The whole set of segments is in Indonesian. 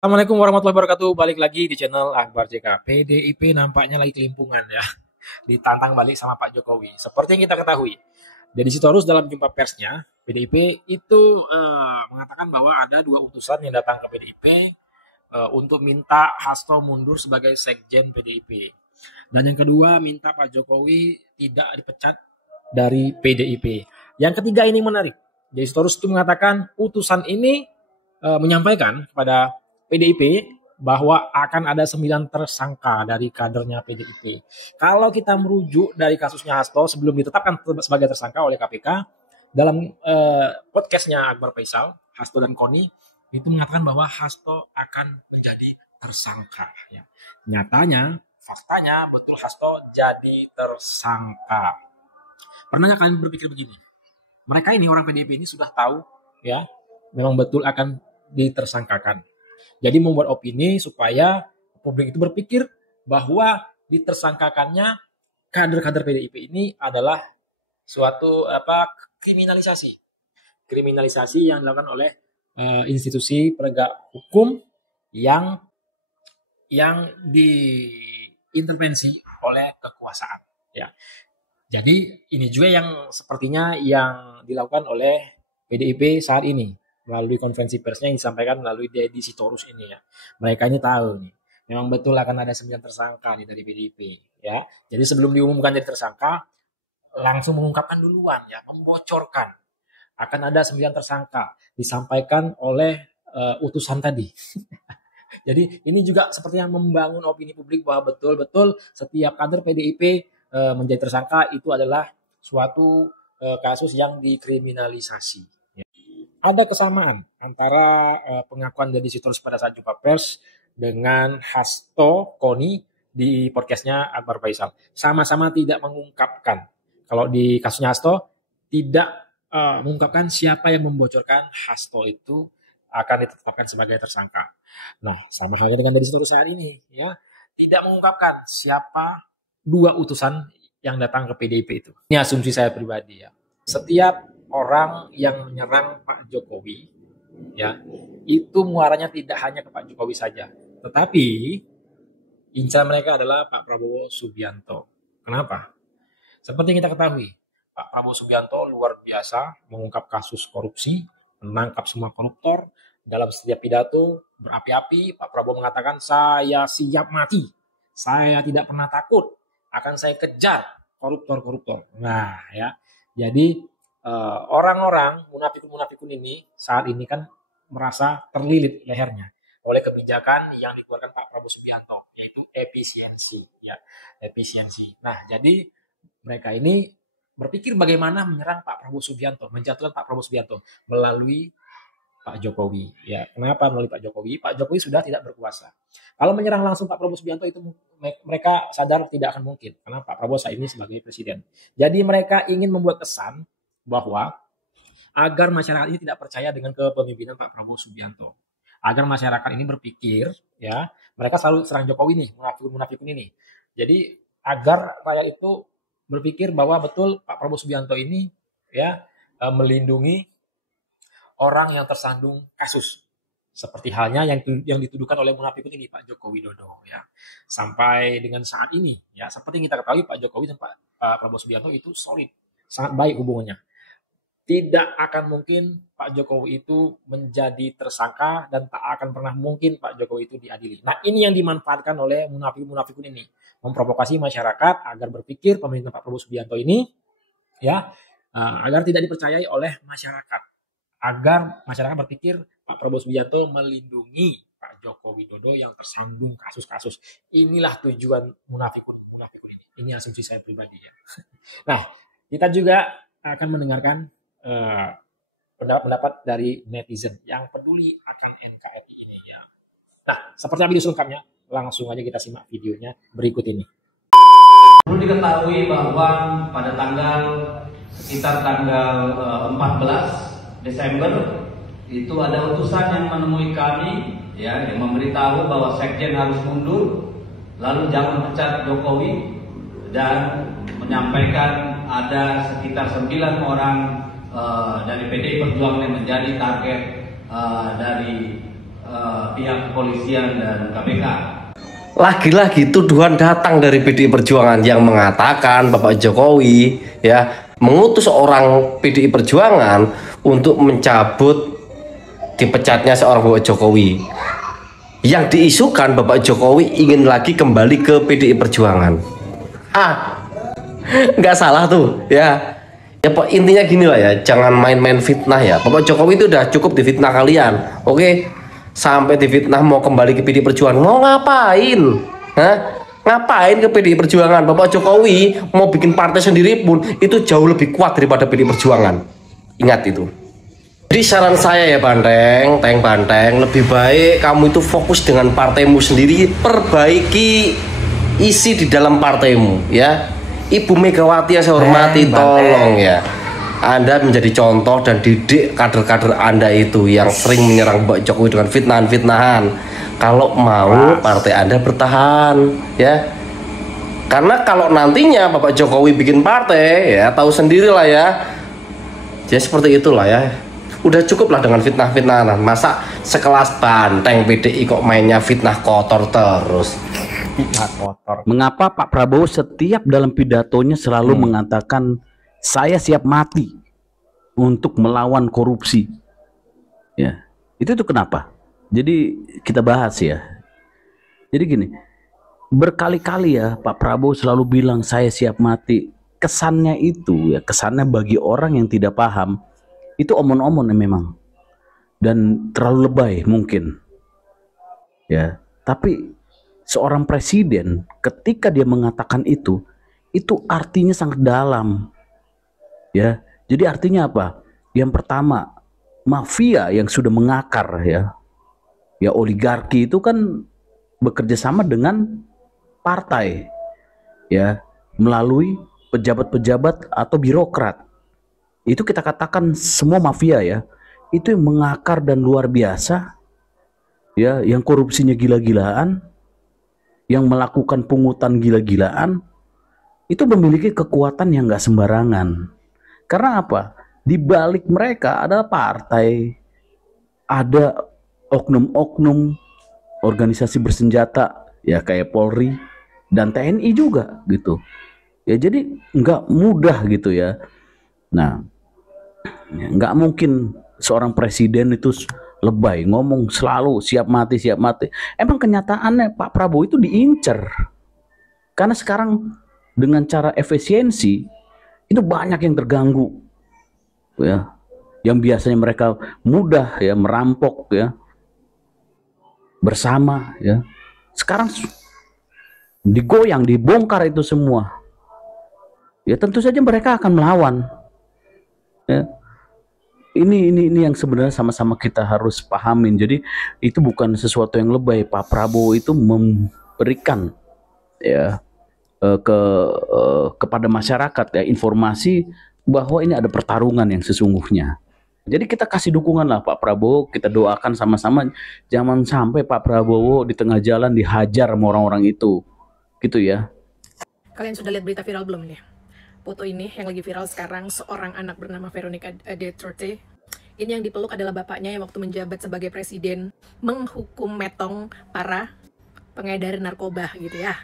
Assalamualaikum warahmatullahi wabarakatuh. Balik lagi di channel Akbar JK. PDIP nampaknya lagi kelimpungan ya. Ditantang balik sama Pak Jokowi. Seperti yang kita ketahui. Deddy Sitorus dalam jumpa persnya, PDIP itu mengatakan bahwa ada dua utusan yang datang ke PDIP untuk minta Hasto mundur sebagai sekjen PDIP. Dan yang kedua minta Pak Jokowi tidak dipecat dari PDIP. Yang ketiga ini menarik. Deddy Sitorus itu mengatakan utusan ini menyampaikan kepada PDIP bahwa akan ada 9 tersangka dari kadernya PDIP. Kalau kita merujuk dari kasusnya Hasto sebelum ditetapkan sebagai tersangka oleh KPK, dalam podcastnya Akbar Faisal, Hasto dan Koni, itu mengatakan bahwa Hasto akan menjadi tersangka. Ya. Nyatanya, faktanya betul Hasto jadi tersangka. Pernahkah kalian berpikir begini? Mereka ini orang PDIP ini sudah tahu ya, memang betul akan ditersangkakan. Jadi membuat opini supaya publik itu berpikir bahwa ditersangkakannya kader-kader PDIP ini adalah suatu kriminalisasi. Kriminalisasi yang dilakukan oleh institusi penegak hukum yang diintervensi oleh kekuasaan. Ya. Jadi ini juga yang sepertinya yang dilakukan oleh PDIP saat ini melalui konferensi persnya yang disampaikan melalui Deddy Sitorus ini ya. Mereka ini tahu nih, memang betul akan ada 9 tersangka nih dari PDIP ya. Jadi sebelum diumumkan jadi tersangka, langsung mengungkapkan duluan ya, membocorkan akan ada 9 tersangka disampaikan oleh utusan tadi. Jadi ini juga sepertinya membangun opini publik bahwa betul-betul setiap kader PDIP menjadi tersangka itu adalah suatu kasus yang dikriminalisasi. Ada kesamaan antara pengakuan Deddy Sitorus pada saat jumpa pers dengan Hasto Koni di podcastnya Akbar Faisal. Sama-sama tidak mengungkapkan. Kalau di kasusnya Hasto tidak mengungkapkan siapa yang membocorkan Hasto itu akan ditetapkan sebagai tersangka. Nah, sama halnya dengan Deddy Sitorus saat ini ya, tidak mengungkapkan siapa dua utusan yang datang ke PDIP itu. Ini asumsi saya pribadi ya. Setiap orang yang menyerang Pak Jokowi ya, itu muaranya tidak hanya ke Pak Jokowi saja, tetapi incaran mereka adalah Pak Prabowo Subianto. Kenapa? Seperti yang kita ketahui, Pak Prabowo Subianto luar biasa mengungkap kasus korupsi, menangkap semua koruptor. Dalam setiap pidato berapi-api, Pak Prabowo mengatakan saya siap mati, saya tidak pernah takut, akan saya kejar koruptor-koruptor. Nah ya, jadi orang-orang munafikun ini saat ini kan merasa terlilit lehernya oleh kebijakan yang dikeluarkan Pak Prabowo Subianto, yaitu efisiensi ya, efisiensi. Nah, jadi mereka ini berpikir bagaimana menyerang Pak Prabowo Subianto, menjatuhkan Pak Prabowo Subianto melalui Pak Jokowi ya. Kenapa melalui Pak Jokowi? Pak Jokowi sudah tidak berkuasa. Kalau menyerang langsung Pak Prabowo Subianto itu mereka sadar tidak akan mungkin karena Pak Prabowo saat ini sebagai presiden. Jadi mereka ingin membuat kesan bahwa agar masyarakat ini tidak percaya dengan kepemimpinan Pak Prabowo Subianto. Agar masyarakat ini berpikir ya, mereka selalu serang Jokowi nih, munafikun ini. Jadi agar rakyat itu berpikir bahwa betul Pak Prabowo Subianto ini ya melindungi orang yang tersandung kasus. Seperti halnya yang dituduhkan oleh munafikun ini Pak Joko Widodo ya. Sampai dengan saat ini ya, seperti yang kita ketahui Pak Jokowi dan Pak Prabowo Subianto itu solid, sangat baik hubungannya. Tidak akan mungkin Pak Jokowi itu menjadi tersangka dan tak akan pernah mungkin Pak Jokowi itu diadili. Nah, ini yang dimanfaatkan oleh munafikun ini, memprovokasi masyarakat agar berpikir pemerintahan Pak Prabowo Subianto ini ya agar tidak dipercayai oleh masyarakat. Agar masyarakat berpikir Pak Prabowo Subianto melindungi Pak Joko Widodo yang tersandung kasus-kasus. Inilah tujuan munafikun ini. Ini asumsi saya pribadi ya. Nah, kita juga akan mendengarkan pendapat dari netizen yang peduli akan NKRI ini ya. Nah, seperti video selengkapnya, langsung aja kita simak videonya berikut ini. Perlu diketahui bahwa pada sekitar tanggal 14 Desember itu ada utusan yang menemui kami ya, yang memberitahu bahwa sekjen harus mundur, lalu jangan pecat Jokowi, dan menyampaikan ada sekitar 9 orang dari PDI Perjuangan yang menjadi target dari pihak kepolisian dan KPK. Lagi-lagi tuduhan datang dari PDI Perjuangan yang mengatakan Bapak Jokowi ya mengutus orang PDI Perjuangan untuk mencabut dipecatnya seorang Bapak Jokowi. Yang diisukan Bapak Jokowi ingin lagi kembali ke PDI Perjuangan. Nggak salah tuh ya. Ya Pak, intinya gini lah ya, jangan main-main fitnah ya. Bapak Jokowi itu udah cukup difitnah kalian, oke? Sampai difitnah mau kembali ke PDI Perjuangan, mau ngapain? Hah? Ngapain ke PDI Perjuangan? Bapak Jokowi mau bikin partai sendiri pun itu jauh lebih kuat daripada PDI Perjuangan. Ingat itu. Jadi saran saya ya Banteng, lebih baik kamu itu fokus dengan partaimu sendiri, perbaiki isi di dalam partaimu ya. Ibu Megawati yang saya hormati, tolong ya, Anda menjadi contoh dan didik kader-kader Anda itu yang sering menyerang Mbak Jokowi dengan fitnahan-fitnahan. Kalau mau partai Anda bertahan ya, karena kalau nantinya Bapak Jokowi bikin partai ya tahu sendirilah ya, ya seperti itulah ya. Udah cukup lah dengan fitnah-fitnahan. Masa sekelas Banteng PDI kok mainnya fitnah kotor terus. Mengapa Pak Prabowo setiap dalam pidatonya selalu mengatakan saya siap mati untuk melawan korupsi? Ya, itu tuh kenapa? Jadi kita bahas ya. Jadi gini, berkali-kali ya Pak Prabowo selalu bilang saya siap mati. Kesannya itu ya, kesannya bagi orang yang tidak paham itu omon-omon ya memang, dan terlalu lebay mungkin. Ya, tapi seorang presiden ketika dia mengatakan itu artinya sangat dalam. Ya, jadi artinya apa? Yang pertama, mafia yang sudah mengakar ya. Ya oligarki itu kan bekerja sama dengan partai. Ya, melalui pejabat-pejabat atau birokrat. Itu kita katakan semua mafia ya. Itu yang mengakar dan luar biasa. Ya, yang korupsinya gila-gilaan, yang melakukan pungutan gila-gilaan, itu memiliki kekuatan yang nggak sembarangan. Karena apa? Di balik mereka ada partai, ada oknum-oknum, organisasi bersenjata, ya kayak Polri dan TNI juga gitu. Ya jadi nggak mudah gitu ya. Nah, nggak mungkin seorang presiden itu lebay ngomong selalu siap mati. Emang kenyataannya Pak Prabowo itu diincer. Karena sekarang dengan cara efisiensi itu banyak yang terganggu. Ya. Yang biasanya mereka mudah ya merampok ya. Bersama ya. Sekarang digoyang, dibongkar itu semua. Ya tentu saja mereka akan melawan. Ya. Ini yang sebenarnya sama-sama kita harus pahamin. Jadi itu bukan sesuatu yang lebay. Pak Prabowo itu memberikan ya kepada masyarakat ya informasi bahwa ini ada pertarungan yang sesungguhnya. Jadi kita kasih dukungan lah Pak Prabowo, kita doakan sama-sama jangan sampai Pak Prabowo di tengah jalan dihajar sama orang-orang itu. Gitu ya. Kalian sudah lihat berita viral belum nih? Foto ini yang lagi viral sekarang, seorang anak bernama Veronica Duterte. Ini yang dipeluk adalah bapaknya yang waktu menjabat sebagai presiden menghukum metong para pengedar narkoba gitu ya.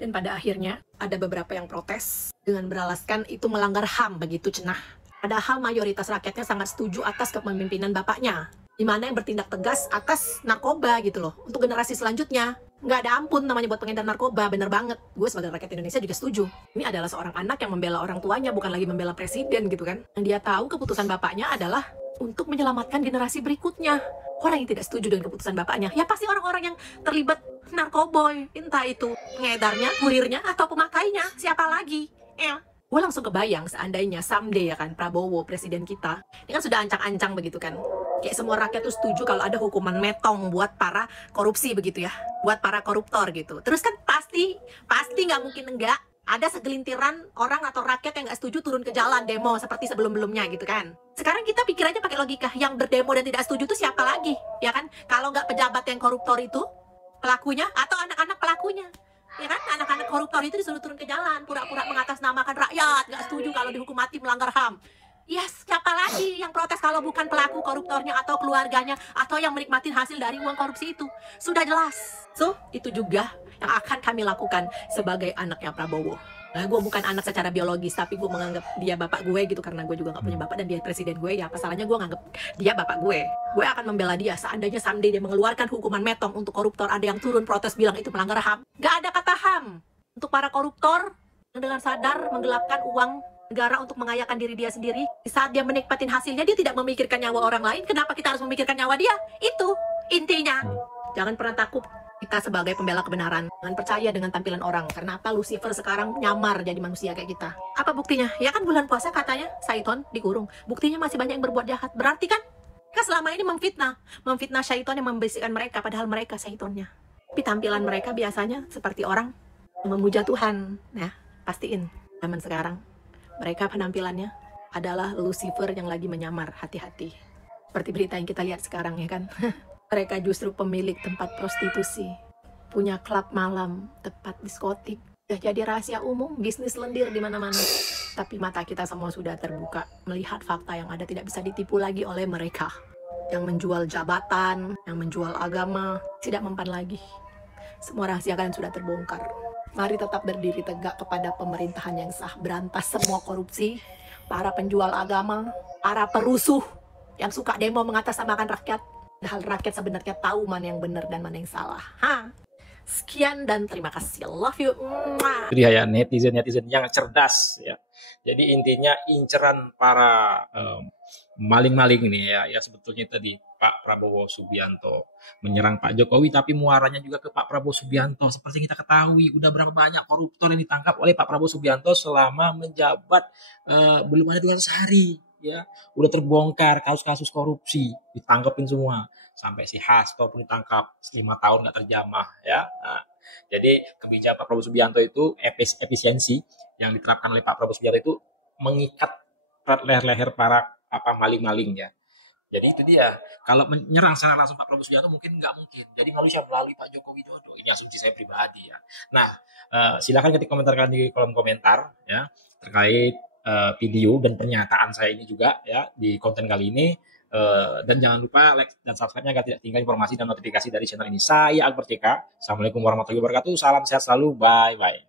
Dan pada akhirnya ada beberapa yang protes dengan beralaskan itu melanggar HAM begitu cenah. Padahal mayoritas rakyatnya sangat setuju atas kepemimpinan bapaknya, di mana yang bertindak tegas atas narkoba gitu loh. Untuk generasi selanjutnya nggak ada ampun namanya buat pengedar narkoba, bener banget. Gue sebagai rakyat Indonesia juga setuju. Ini adalah seorang anak yang membela orang tuanya, bukan lagi membela presiden gitu kan. Yang dia tahu keputusan bapaknya adalah untuk menyelamatkan generasi berikutnya. Orang yang tidak setuju dengan keputusan bapaknya, ya pasti orang-orang yang terlibat narkoboy, entah itu pengedarnya, kurirnya, atau pemakainya, siapa lagi? Ya. Gue langsung kebayang seandainya someday ya kan Prabowo presiden kita, ini kan sudah ancang-ancang begitu kan. Kayak semua rakyat tuh setuju kalau ada hukuman metong buat para korupsi begitu ya, buat para koruptor gitu. Terus kan pasti nggak mungkin enggak ada segelintiran orang atau rakyat yang nggak setuju turun ke jalan demo seperti sebelum-belumnya gitu kan. Sekarang kita pikir aja pakai logika, yang berdemo dan tidak setuju itu siapa lagi ya kan? Kalau nggak pejabat yang koruptor itu pelakunya atau anak-anak pelakunya. Ya kan, anak-anak koruptor itu disuruh turun ke jalan, pura-pura mengatasnamakan rakyat, nggak setuju kalau dihukum mati melanggar HAM. Yes, siapa lagi yang protes kalau bukan pelaku koruptornya atau keluarganya atau yang menikmati hasil dari uang korupsi itu? Sudah jelas. So, itu juga yang akan kami lakukan sebagai anaknya Prabowo. Nah, gue bukan anak secara biologis, tapi gue menganggap dia bapak gue gitu, karena gue juga gak punya bapak dan dia presiden gue. Ya apa salahnya gue nganggap dia bapak gue. Gue akan membela dia seandainya someday dia mengeluarkan hukuman metong untuk koruptor. Ada yang turun protes bilang itu melanggar HAM. Gak ada kata HAM untuk para koruptor yang dengan sadar menggelapkan uang negara untuk mengayakan diri dia sendiri. Di saat dia menikmatin hasilnya, dia tidak memikirkan nyawa orang lain. Kenapa kita harus memikirkan nyawa dia? Itu intinya. Jangan pernah takut. Kita sebagai pembela kebenaran, jangan percaya dengan tampilan orang. Kenapa Lucifer sekarang nyamar jadi manusia kayak kita? Apa buktinya? Ya kan bulan puasa katanya Syaiton dikurung. Buktinya masih banyak yang berbuat jahat. Berarti kan mereka selama ini memfitnah Syaiton yang membisikkan mereka, padahal mereka Syaitonnya. Tapi tampilan mereka biasanya seperti orang yang memuja Tuhan. Ya, pastiin zaman sekarang mereka penampilannya adalah Lucifer yang lagi menyamar. Hati-hati. Seperti berita yang kita lihat sekarang, ya kan? Mereka justru pemilik tempat prostitusi, punya klub malam, tempat diskotik, sudah jadi rahasia umum, bisnis lendir di mana-mana. Tapi mata kita semua sudah terbuka, melihat fakta yang ada tidak bisa ditipu lagi oleh mereka. Yang menjual jabatan, yang menjual agama, tidak mempan lagi. Semua rahasia kalian sudah terbongkar. Mari tetap berdiri tegak kepada pemerintahan yang sah, berantas semua korupsi, para penjual agama, para perusuh yang suka demo mengatasnamakan rakyat. Padahal rakyat sebenarnya tahu mana yang benar dan mana yang salah. Sekian dan terima kasih. Love you. Jadi ya netizen yang cerdas ya. Jadi intinya inceran para maling-maling ini ya sebetulnya tadi Pak Prabowo Subianto menyerang Pak Jokowi, tapi muaranya juga ke Pak Prabowo Subianto. Seperti yang kita ketahui, udah berapa banyak koruptor yang ditangkap oleh Pak Prabowo Subianto selama menjabat belum ada 200 hari. Ya, udah terbongkar kasus-kasus korupsi, ditangkapin semua, sampai si Hasto pun ditangkap 5 tahun nggak terjamah ya. Nah, jadi kebijakan Pak Prabowo Subianto itu efisiensi yang diterapkan oleh Pak Prabowo Subianto itu mengikat leher-leher para maling-maling ya. Jadi itu dia, kalau menyerang secara langsung Pak Prabowo Subianto mungkin nggak mungkin. Jadi melalui Pak Joko Widodo. Ini asumsi saya pribadi ya. Nah, silakan ketik komentarkan di kolom komentar ya terkait video dan pernyataan saya ini juga ya di konten kali ini, dan jangan lupa like dan subscribe-nya agar tidak tinggal informasi dan notifikasi dari channel ini. Saya Akbar CK. Assalamualaikum warahmatullahi wabarakatuh. Salam sehat selalu. Bye bye.